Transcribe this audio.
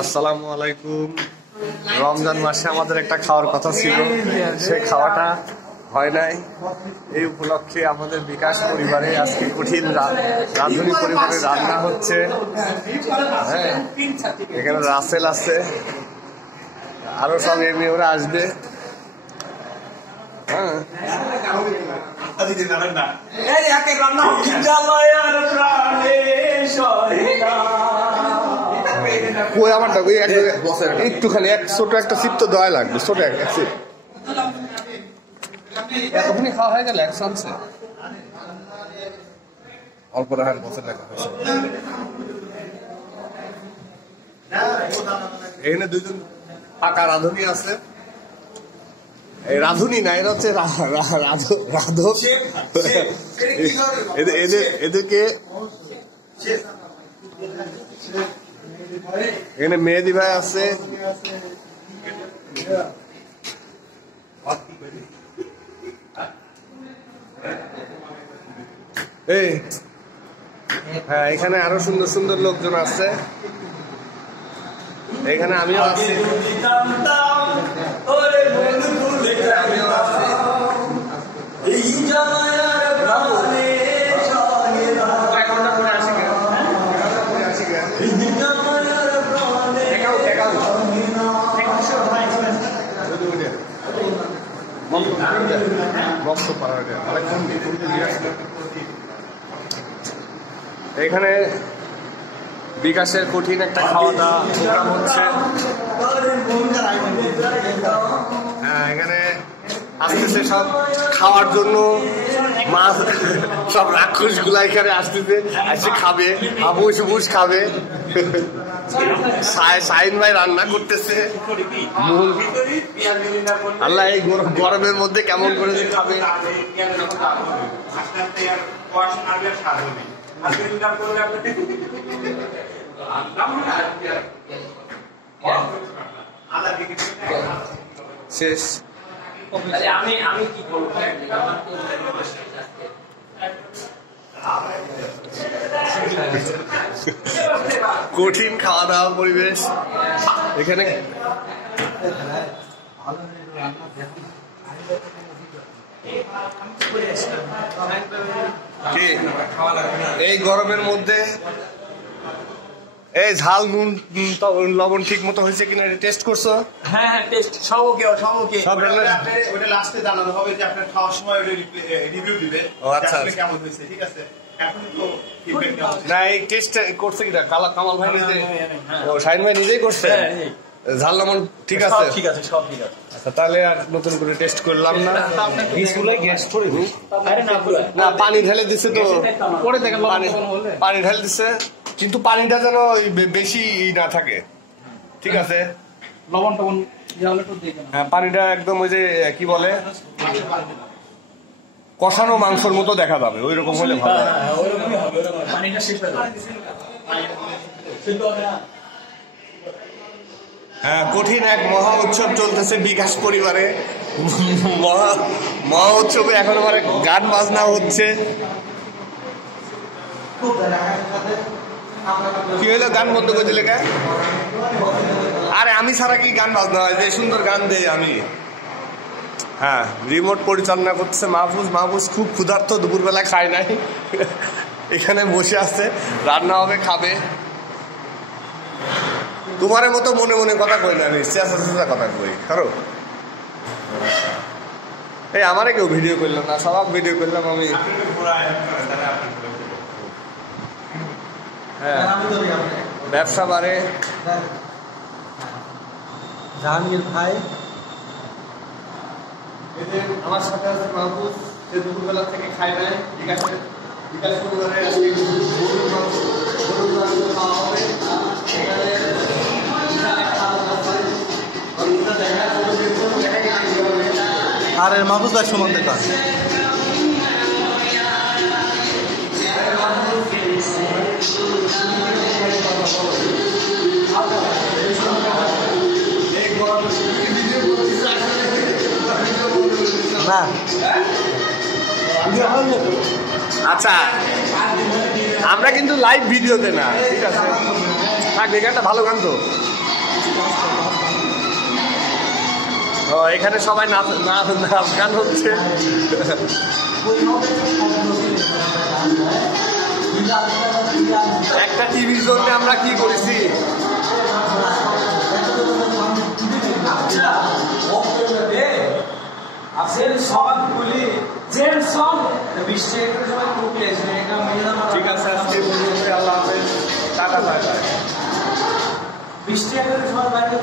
আসসালামু আলাইকুম। রমজান মাসে আমাদের একটা খাওয়ার কথা ছিল, সে খাওয়াটা হয় নাই। এই উপলক্ষে আমাদের বিকাশ পরিবারে আজকে কঠিন রাঁধুনি পরিবারে রান্না হচ্ছে। হ্যাঁ, এখানে রাসেল আছে, আরো সব এমনিওরা আসবে। হ্যাঁ, কই আমারটা একটুখানি এক ছোট একটা সিট তো দেওয়া লাগবে, ছোট একটা সিট। এতখানি খাওয়া হয়ে গেল একসাথে অল্প রাখার বছর লেখা হয়েছে। এখানে দুজন পাকা রাঁধুনি আছে। এই রাঁধুনি না, এরা হচ্ছে রাধক। এদেরকে এখানে মেহেদি ভাই আছে। এই হ্যাঁ, এখানে আরো সুন্দর সুন্দর লোকজন আছে। এখানে আমিও আছি, আমিও আছি। এখানে বিকাশের কঠিন একটা খাওয়া দাওয়া প্রোগ্রাম হচ্ছে। হ্যাঁ, এখানে আসতেছে সব খাওয়ার জন্য। মাছ সব রাক্ষস গুলা এখানে আসতেছে, এসে খাবে, আবুস বুস খাবে। শাহিন ভাই রান্না করতেছে। আল্লাহ এই গরমের মধ্যে কেমন করে যে খাবে। শেষ আমি কি করবো? কঠিন খাওয়া দাওয়া পরিবেশ এখানে। এই গরমের মধ্যে এই ঝাল নুন লবণ ঠিক মতো হয়েছে কিনা টেস্ট করছো? হ্যাঁ, টেস্ট সব ওকে। ওটা লাস্টে জানানো হবে যে আপনার খাওয়ার সময় রিভিউ দিবে। আচ্ছা, কেমন হয়েছে, ঠিক আছে? না, এই টেস্ট করছে কিনা কামাল ভাই নিজে, শাহিন ভাই নিজেই করছে। ঝাল লবণ ঠিক আছে? ঠিক আছে, সব ঠিক আছে। আচ্ছা, তাহলে আর নতুন করে টেস্ট করলাম না। না, পানি ঢেলে দিচ্ছে তো, পানি ঢেলে দিচ্ছে, কিন্তু পানিটা যেন বেশি না থাকে। ঠিক আছে, লবণ টবণ। হ্যাঁ, পানিটা একদম ওই যে কি বলে কষানো মাংসর মতো দেখা যাবে, ওই রকম হলে ভালো। হ্যাঁ, কঠিন এক মহা উৎসব চলতেছে বিকাশ পরিবারে। মহা উৎসবে এখন আমার গান বাজনা হচ্ছে। কি হইলো, গান বন্ধ করে দিলে? আরে আমি ছাড়া কি গান বাজনা হয়? যে সুন্দর গান দেয় আমি। হ্যাঁ, রিমোট পরিচালনা করতেছে মাহফুজ। মাহফুজ খুব ক্ষুধার্ত, দুপুরবেলা খায় নাই, এখানে বসে আছে, রান্না হবে, খাবে। তোমার মতো মনে মনে কথা কই না, আমি চেঁচা কথা কই। কারো এই আমারে কেউ ভিডিও করলাম না, সব ভিডিও করলাম আমি। হ্যাঁ, ব্যবসা বাড়ে। জাহাঙ্গীর ভাই আমার সাথে আছে মাহফুজ, যে দুপুরবেলা থেকে খায় নাই। বিকাশ পরিবারে খাওয়া হবে। আরে মাহফুজ ভাই সুমন দেখা না। আচ্ছা, আমরা কিন্তু লাইভ ভিডিওতে না, ঠিক আছে? থাক, এই গানটা ভালো গান তো। ও, এখানে সবাই নাচ গান হচ্ছে। একটা টিভির জন্য আমরা কি করেছি? ঠিক আছে, আজকে আল্লাহ হাফেজ, টাটা বাই বাই। 20 টাকা করে সবার বাইরে